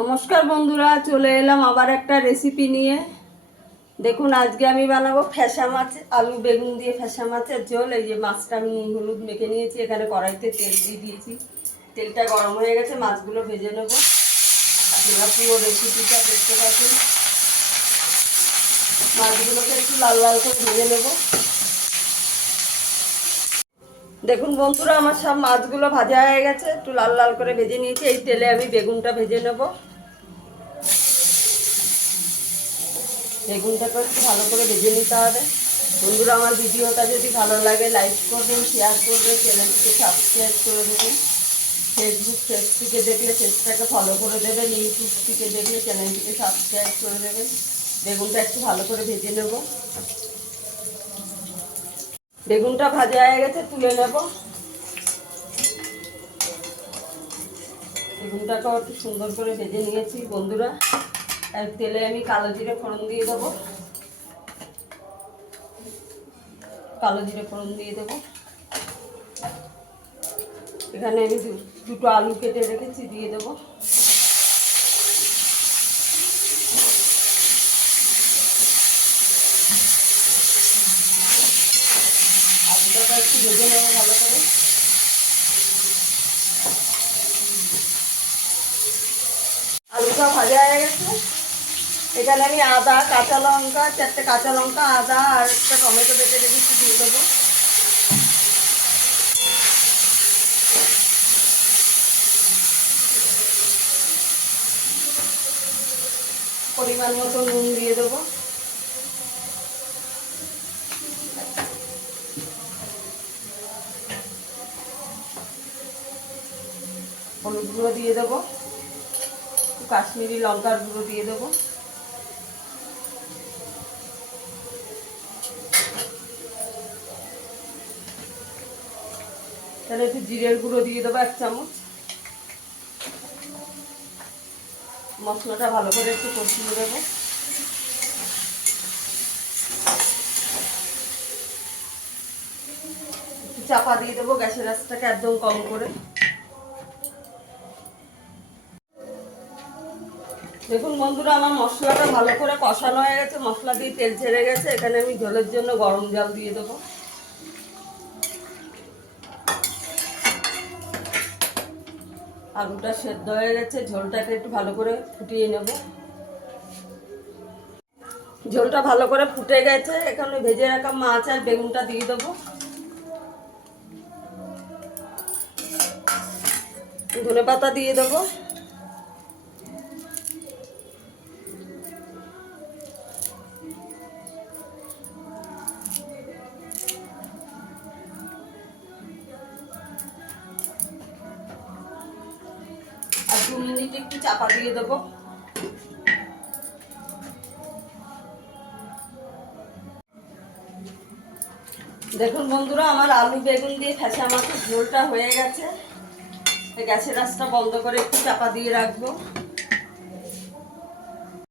নমস্কার বন্ধুরা, চলে এলাম আবার একটা রেসিপি নিয়ে। দেখুন, আজকে আমি বানাবো ফ্যাসা মাছ, আলু বেগুন দিয়ে ফ্যাসা মাছের ঝোল। এই যে মাছটা আমি হলুদ মেখে নিয়েছি, এখানে কড়াইতে তেল দিয়ে দিয়েছি। তেলটা গরম হয়ে গেছে, মাছগুলো ভেজে নেব। আপনারা পুরো রেসিপিটা দেখতে পাচ্ছেন মাছগুলোকে একটু লাল লাল করে ভেজে নেব। দেখুন বন্ধুরা, আমার সব মাছগুলো ভাজা হয়ে গেছে। একটু লাল লাল করে ভেজে নিয়েছি। এই তেলে আমি বেগুনটা ভেজে নেব। বেগুনটাকে একটু ভালো করে ভেজে নিতে হবে। বন্ধুরা, আমার ভিডিওটা যদি ভালো লাগে লাইক করবেন শেয়ার করবেন চ্যানেলটিকে সাবস্ক্রাইব করে দেবেন। ফেসবুক পেজ থেকে দেখলে পেজটাকে ফলো করে দেবেন ইউটিউব থেকে দেখলে চ্যানেলটিকে সাবস্ক্রাইব করে দেবেন। বেগুনটা একটু ভালো করে ভেজে নেব। বেগুনটা ভাজা হয়ে গেছে, তুলে নেব। বেগুনটাকেও একটু সুন্দর করে ভেজে নিয়েছি বন্ধুরা। তেলে আমি কালো জিরে ফোড়ন দিয়ে দেবো। কালো জিরে ফোড়ন দিয়ে দেবো। এখানে আমি দুটো আলু কেটে রেখেছি, দিয়ে দেবো। আলুটাকে একটু ভেজে নেব ভালো করে। আলুটা ভাজা হয়ে গেছে। এখানে আমি আদা, কাঁচা লঙ্কা, চারটে কাঁচা লঙ্কা, আদা আর একটা টমেটো বেটে রেখেছি দিয়ে দেবো। পরিমাণ মতো নুন দিয়ে দেবো। হলুদ গুঁড়ো দিয়ে দেবো, কাশ্মীরি লঙ্কার গুঁড়ো দিয়ে দেবো। তাহলে একটু জিরের গুঁড়ো দিয়ে দেবো এক চামচ। মশলাটা ভালো করে একটু কষিয়ে দেবো চাপা দিয়ে দেবো, গ্যাসের আঁচটাকে একদম কম করে। দেখুন বন্ধুরা, আমার মশলাটা ভালো করে কষানো হয়ে গেছে। মশলা দিয়ে তেল ছেড়ে গেছে। এখানে আমি ঝোলের জন্য গরম জল দিয়ে দেবো। আলুটা সেদ্ধ হয়ে গেছে। ঝোলটাকে একটু ভালো করে ফুটিয়ে নেব। ঝোলটা ভালো করে ফুটে গেছে। এখানে ভেজে রাখা মাছ আর বেগুনটা দিয়ে দেবো। ধনে পাতা দিয়ে দেবো। দু মিনিট একটু চাপা দিয়ে দেবো। দেখুন বন্ধুরা, আমার আলু বেগুন দিয়ে ফেসে আমাকে ঝোলটা হয়ে গেছে। গ্যাসের রাস্তা বন্ধ করে একটু চাপা দিয়ে রাখব।